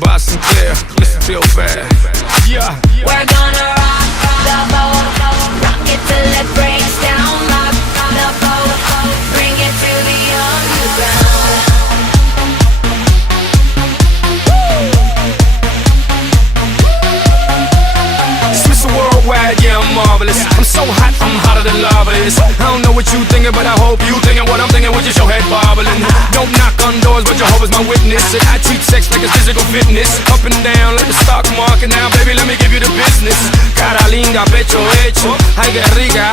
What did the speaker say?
by Sinclar, listen to your bad. Yeah. We're gonna rock the boat, rock it till it breaks down. Rock the boat, bring it to the underground. It's Mr. Worldwide, yeah, I'm marvelous. I'm so hot, I'm hotter than lava is. I don't know what you thinking, but I hope you thinking what I'm thinking with just your head bobbling. Don't knock on doors, but Jehovah's my witness. And I treat sex like it's physical fitness. Up and down like the stock market. Now, baby, let me give you the business. Cara linda, pecho hecho. Ay, que rica,